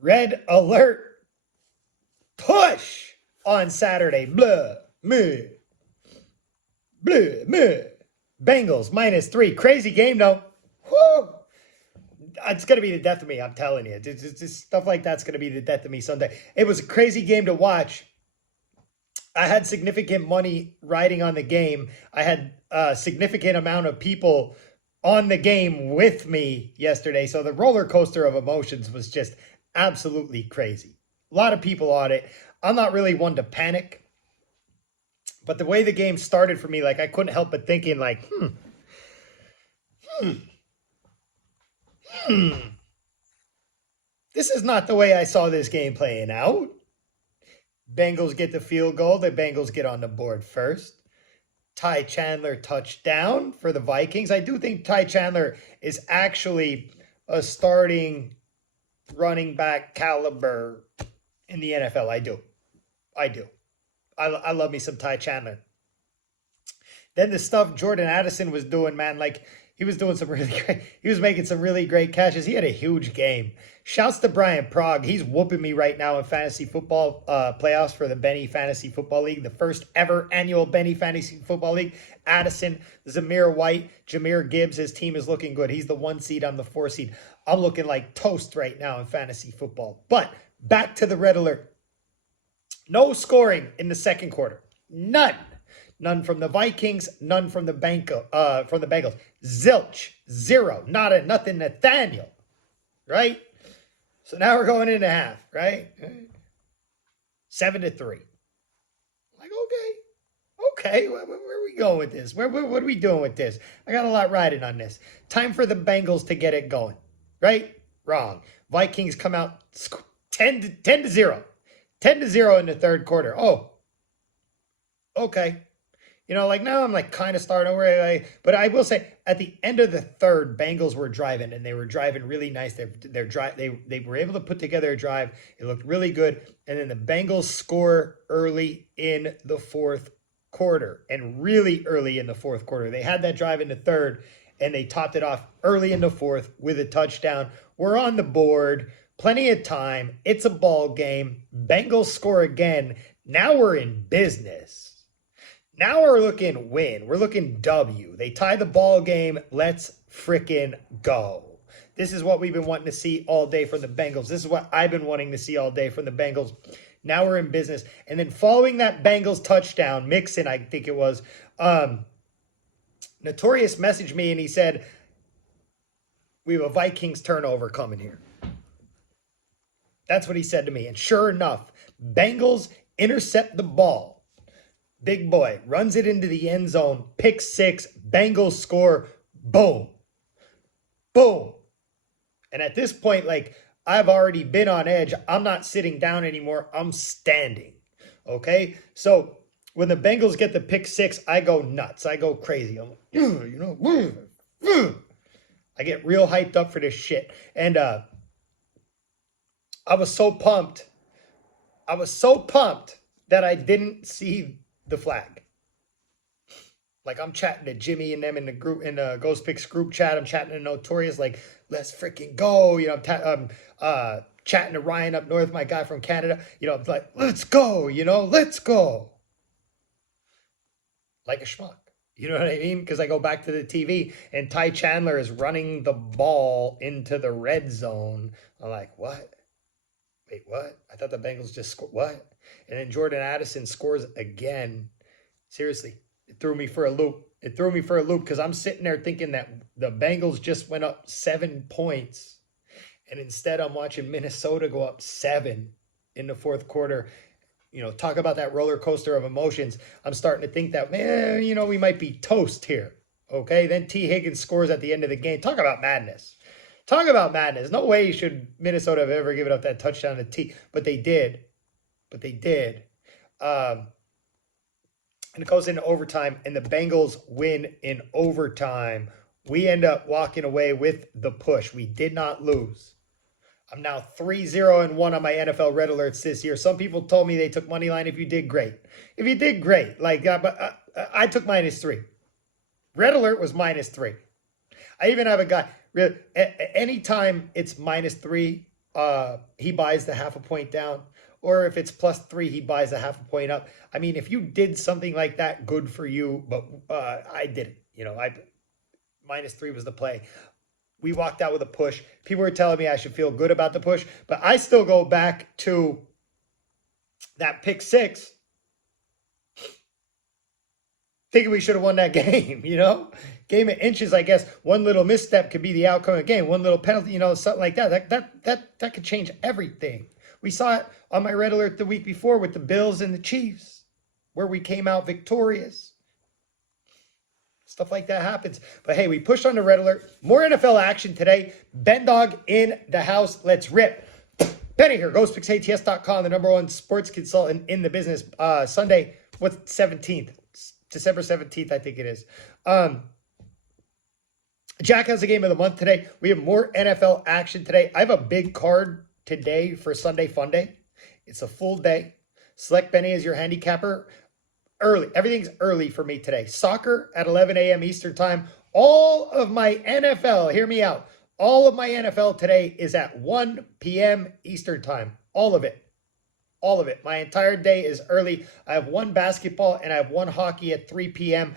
Red alert push on Saturday. Blah, meh, blah, meh. Bengals -3. Crazy game, though. Woo! It's going to be the death of me, I'm telling you. Just stuff like that's going to be the death of me Sunday. It was a crazy game to watch. I had significant money riding on the game. I had a significant amount of people on the game with me yesterday. So the roller coaster of emotions was just absolutely crazy. A lot of people on it. I'm not really one to panic. But the way the game started for me, like I couldn't help but thinking like, this is not the way I saw this game playing out. Bengals get the field goal. The Bengals get on the board first. Ty Chandler touchdown for the Vikings. I do think Ty Chandler is actually a starting running back caliber in the NFL. I do. I love me some Ty Chandler. Then the stuff Jordan Addison was doing, man, like he was doing some really great, he was making some really great catches. He had a huge game. Shouts to Brian Prague. He's whooping me right now in fantasy football playoffs for the Benny Fantasy Football League, the first ever annual Benny Fantasy Football League. Addison, Zamir White, Jahmyr Gibbs, his team is looking good. He's the 1 seed, I'm the 4 seed. I'm looking like toast right now in fantasy football. But back to the red alert. No scoring in the second quarter. None. None from the Vikings. None from the Bengals. Zilch. Zero. Nothing. Nathaniel. Right? So now we're going into half. Right? 7-3. Like, okay. Where are we going with this? What are we doing with this? I got a lot riding on this. Time for the Bengals to get it going. Right? Wrong. Vikings come out 10-0. 10-0 in the third quarter. Oh, okay. You know, like now I'm like kind of starting over. But I will say at the end of the third, Bengals were driving and they were driving really nice. They were able to put together a drive. It looked really good. And then the Bengals score early in the fourth quarter and really early in the fourth quarter. They had that drive in the third and they topped it off early in the fourth with a touchdown. We're on the board. Plenty of time. It's a ball game. Bengals score again. Now we're in business. Now we're looking win. We're looking W. They tie the ball game. Let's frickin' go. This is what we've been wanting to see all day from the Bengals. This is what I've been wanting to see all day from the Bengals. Now we're in business. And then following that Bengals touchdown, Mixon, I think it was, Notorious messaged me and he said, we have a Vikings turnover coming here. That's what he said to me. And sure enough, Bengals intercept the ball. Big boy runs it into the end zone. Pick six. Bengals score. Boom. Boom. And at this point, like, I've already been on edge. I'm not sitting down anymore. I'm standing. Okay? So when the Bengals get the pick six, I go nuts. I go crazy. I'm like, I get real hyped up for this shit. And I was so pumped. That I didn't see the flag. Like I'm chatting to Jimmy and them in the group, in the Ghost Picks group chat. I'm chatting to Notorious, like, let's freaking go. You know, I'm chatting to Ryan up north, my guy from Canada. You know, I'm like, let's go, let's go. Like a schmuck. You know what I mean? Because I go back to the TV and Ty Chandler is running the ball into the red zone. I'm like, what? Wait, what? I thought the Bengals just scored. What? And then Jordan Addison scores again. Seriously, it threw me for a loop. Because I'm sitting there thinking that the Bengals just went up 7 points. And instead I'm watching Minnesota go up 7 in the fourth quarter. You know, talk about that roller coaster of emotions. I'm starting to think that, man, we might be toast here. Okay, then T. Higgins scores at the end of the game. Talk about madness. No way should Minnesota have ever given up that touchdown to T. But they did. And it goes into overtime, and the Bengals win in overtime. We end up walking away with the push. We did not lose. I'm now 3-0-1 on my NFL Red Alerts this year. Some people told me they took money line if you did great. Like, but I took -3. Red Alert was -3. I even have a guy. Anytime it's -3, he buys the half a point down. Or if it's +3, he buys a half a point up. I mean, if you did something like that, good for you. But I didn't. I -3 was the play. We walked out with a push. People were telling me I should feel good about the push, but I still go back to that pick six, thinking we should have won that game, Game of inches, I guess. One little misstep could be the outcome of the game. One little penalty, something like that. That could change everything. We saw it on my Red Alert the week before with the Bills and the Chiefs, where we came out victorious. Stuff like that happens. But hey, we pushed on the Red Alert. More NFL action today. Ben Dog in the house. Let's rip. Benny here, GhostPicksATS.com, the #1 sports consultant in the business. Sunday, what's 17th? December 17th, I think it is. Jack has a game of the month today. We have more NFL action today. I have a big card today for Sunday Funday. It's a full day. Select Benny as your handicapper. Early. Everything's early for me today. Soccer at 11 a.m. Eastern time. All of my NFL, hear me out. All of my NFL today is at 1 p.m. Eastern time. All of it. All of it. My entire day is early. I have one basketball and I have one hockey at 3 p.m.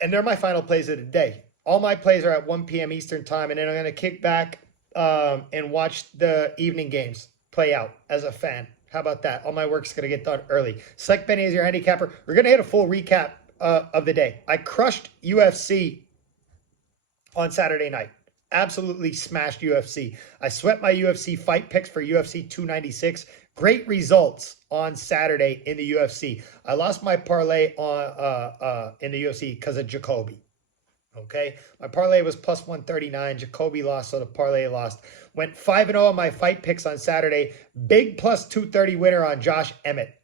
And they're my final plays of the day. All my plays are at 1 p.m. Eastern time. And then I'm going to kick back and watch the evening games play out as a fan. How about that? All my work's going to get done early. Select Benny as your handicapper. We're going to hit a full recap of the day. I crushed UFC on Saturday night. Absolutely smashed UFC. I swept my UFC fight picks for UFC 296. Great results on Saturday in the UFC. I lost my parlay on in the UFC because of Jacoby. Okay, my parlay was +139. Jacoby lost, so the parlay lost. Went 5-0 on my fight picks on Saturday. Big +230 winner on Josh Emmett.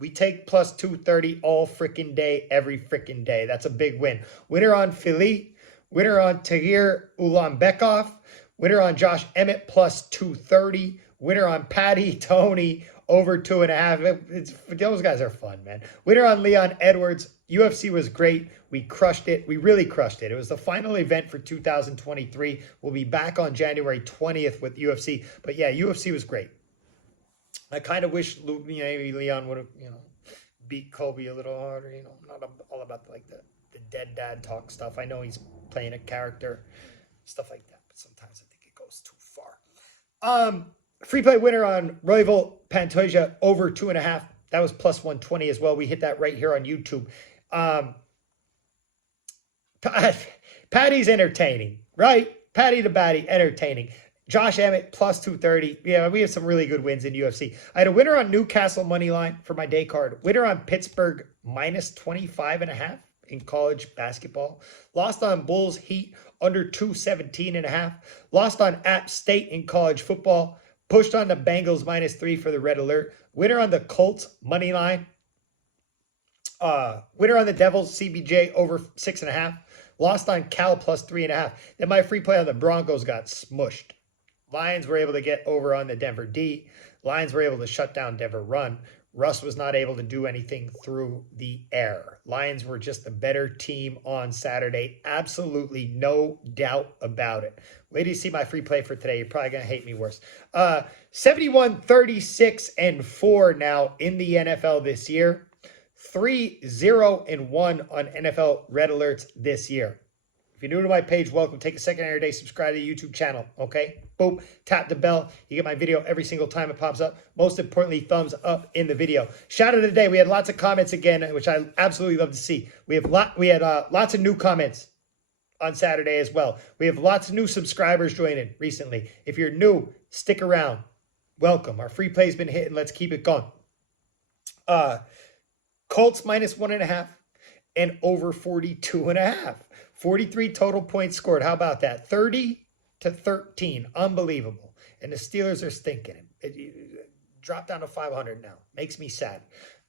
We take +230 all freaking day, every freaking day. That's a big win. Winner on Philly. Winner on Tahir Ulanbekov. Winner on Josh Emmett +230. Winner on Patty Tony over 2.5. Those guys are fun, man. Winner on Leon Edwards. UFC was great. We crushed it. We really crushed it. It was the final event for 2023. We'll be back on January 20th with UFC. But yeah, UFC was great. I kind of wish maybe Leon would have, beat Kobe a little harder. Not all about like the dead dad talk stuff. I know he's playing a character, stuff like that. But sometimes I think it goes too far. Free play winner on Royval Pantoja over 2.5. That was +120 as well. We hit that right here on YouTube. Patty's entertaining, right? Patty the Batty, entertaining. Josh Emmett +230. Yeah, we have some really good wins in UFC. I had a winner on Newcastle money line for my day card. Winner on Pittsburgh -25.5 in college basketball. Lost on Bulls Heat under 217.5. Lost on App State in college football. Pushed on the Bengals -3 for the Red Alert. Winner on the Colts money line. Winner on the Devils CBJ over 6.5. Lost on Cal +3.5. Then my free play on the Broncos got smushed. Lions were able to get over on the Denver D. Lions were able to shut down Denver run. Russ was not able to do anything through the air. Lions were just a better team on Saturday. Absolutely no doubt about it. Wait till you see my free play for today. You're probably going to hate me worse. 71-36-4 now in the NFL this year. 3-0-1 on NFL Red Alerts this year. If you're new to my page, welcome. Take a second every day. Subscribe to the YouTube channel, okay? Boom. Tap the bell. You get my video every single time it pops up. Most importantly, thumbs up in the video. Shout out of the day. We had lots of comments again, which I absolutely love to see. We had lots of new comments on Saturday as well. We have lots of new subscribers joining recently. If you're new, stick around. Welcome. Our free play's been hitting. Let's keep it going. Colts -1.5 and over 42.5. 43 total points scored. How about that? 30-13. Unbelievable. And the Steelers are stinking. It dropped down to 500 now. Makes me sad.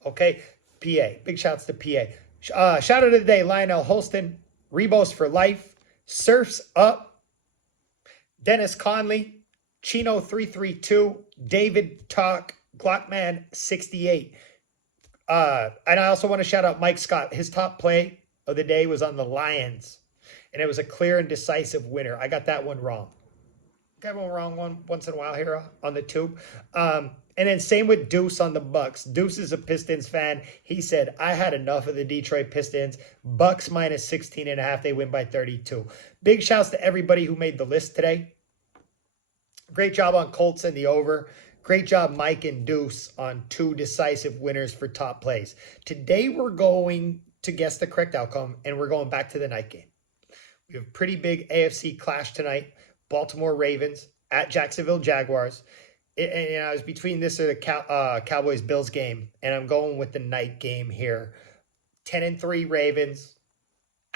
Okay. PA. Big shouts to PA. Shout out of the day. Lionel Holston. Rebos for life. Surfs up. Dennis Conley. Chino 332. David Talk. Glockman 68. And I also want to shout out Mike Scott. His top play of the day was on the Lions. And it was a clear and decisive winner. I got that one wrong. Get one wrong once in a while here on the tube. And then same with Deuce on the Bucks. Deuce is a Pistons fan. He said, I had enough of the Detroit Pistons. Bucks minus 16.5. They win by 32. Big shouts to everybody who made the list today. Great job on Colts and the over. Great job, Mike and Deuce, on 2 decisive winners for top plays. Today we're going to guess the correct outcome, and we're going back to the night game. We have a pretty big AFC clash tonight. Baltimore Ravens at Jacksonville Jaguars. And I was between this or the Cowboys-Bills game, and I'm going with the night game here. 10-3 Ravens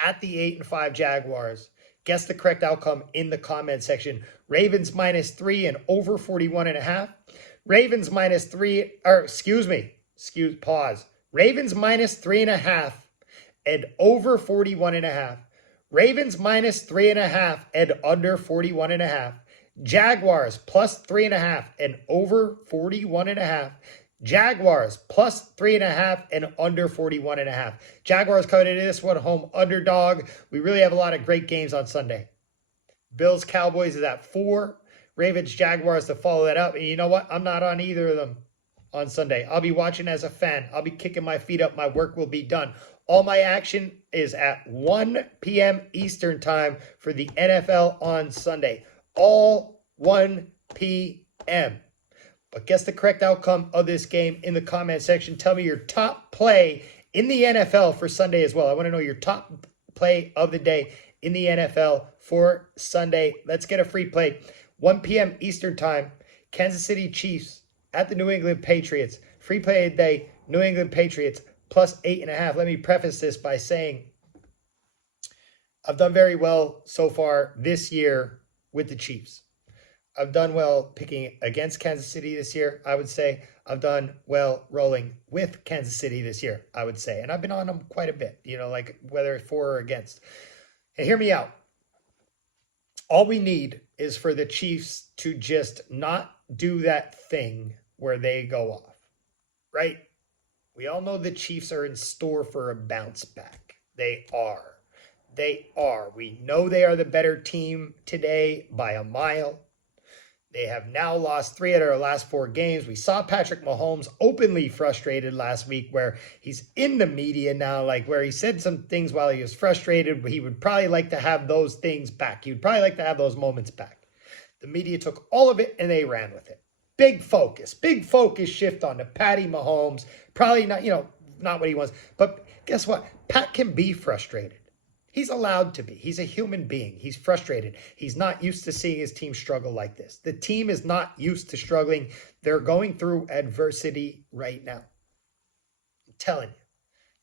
at the 8-5 Jaguars. Guess the correct outcome in the comment section. Ravens minus 3 and over 41.5. Ravens minus 3, or pause. Ravens minus 3.5 and over 41.5. Ravens minus 3.5 and under 41.5. Jaguars plus 3.5 and over 41.5. Jaguars plus 3.5 and under 41.5. Jaguars coming into this one home underdog. We really have a lot of great games on Sunday. Bills Cowboys is at 4. Ravens Jaguars to follow that up. And you know what? I'm not on either of them on Sunday. I'll be watching as a fan. I'll be kicking my feet up. My work will be done. All my action is at 1 p.m. Eastern time for the NFL on Sunday. All 1 p.m. But guess the correct outcome of this game in the comment section. Tell me your top play in the NFL for Sunday as well. I want to know your top play of the day in the NFL for Sunday. Let's get a free play. 1 p.m. Eastern time. Kansas City Chiefs at the New England Patriots. Free play of the day. New England Patriots plus 8.5. Let me preface this by saying I've done very well so far this year with the Chiefs. I've done well picking against Kansas City this year, I would say. I've done well rolling with Kansas City this year, I would say. And I've been on them quite a bit, like whether for or against. And hear me out. All we need is for the Chiefs to just not do that thing where they go off, right? We all know the Chiefs are in store for a bounce back. They are. They are. We know they are the better team today by a mile. They have now lost 3 out of their last 4 games. We saw Patrick Mahomes openly frustrated last week where he's in the media now, where he said some things while he was frustrated, but he would probably like to have those things back. He would probably like to have those moments back. The media took all of it and they ran with it. Big focus shift on to Patty Mahomes. Probably not, not what he wants. But guess what? Pat can be frustrated. He's allowed to be. He's a human being. He's frustrated. He's not used to seeing his team struggle like this. The team is not used to struggling. They're going through adversity right now. I'm telling you.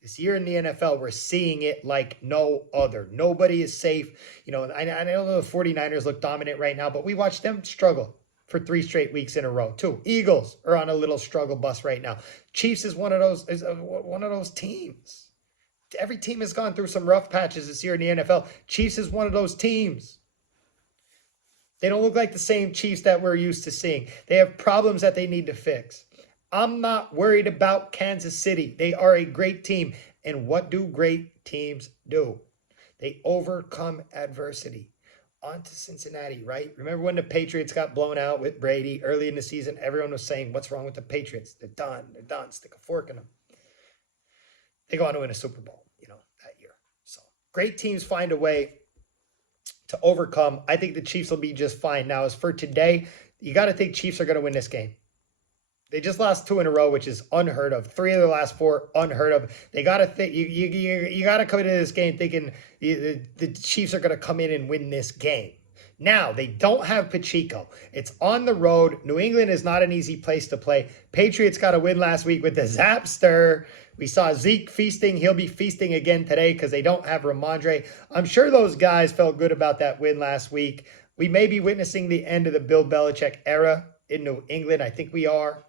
This year in the NFL, we're seeing it like no other. Nobody is safe. I know the 49ers look dominant right now, but we watched them struggle for 3 straight weeks in a row, too. Eagles are on a little struggle bus right now. Chiefs is one of those teams. Every team has gone through some rough patches this year in the NFL. Chiefs is one of those teams. They don't look like the same Chiefs that we're used to seeing. They have problems that they need to fix. I'm not worried about Kansas City. They are a great team. And what do great teams do? They overcome adversity. On to Cincinnati, right? Remember when the Patriots got blown out with Brady early in the season? Everyone was saying, what's wrong with the Patriots? They're done. They're done. Stick a fork in them. They go on to win a Super Bowl, that year. So great teams find a way to overcome. I think the Chiefs will be just fine. Now, as for today, you got to think Chiefs are going to win this game. They just lost 2 in a row, which is unheard of. 3 of their last 4, unheard of. They got to think you got to come into this game thinking the Chiefs are going to come in and win this game. Now, they don't have Pacheco. It's on the road. New England is not an easy place to play. Patriots got a win last week with the Zapster. We saw Zeke feasting. He'll be feasting again today because they don't have Ramondre. I'm sure those guys felt good about that win last week. We may be witnessing the end of the Bill Belichick era in New England. I think we are.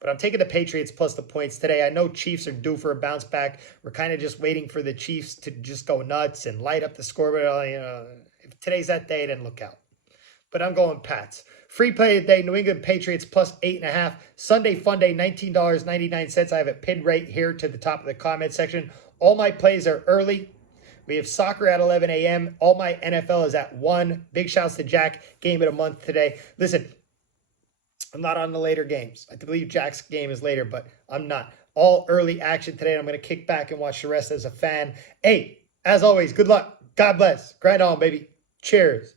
But I'm taking the Patriots plus the points today. I know Chiefs are due for a bounce back. We're kind of just waiting for the Chiefs to just go nuts and light up the scoreboard. If today's that day, then look out. But I'm going Pats. Free play of the day, New England Patriots plus 8.5. Sunday Funday, $19.99. I have it pinned right here to the top of the comment section. All my plays are early. We have soccer at 11 a.m. All my NFL is at 1. Big shouts to Jack. Game of the month today. Listen, I'm not on the later games. I believe Jack's game is later, but I'm not. All early action today, and I'm going to kick back and watch the rest as a fan. Hey, as always, good luck. God bless. Grind on, baby. Cheers.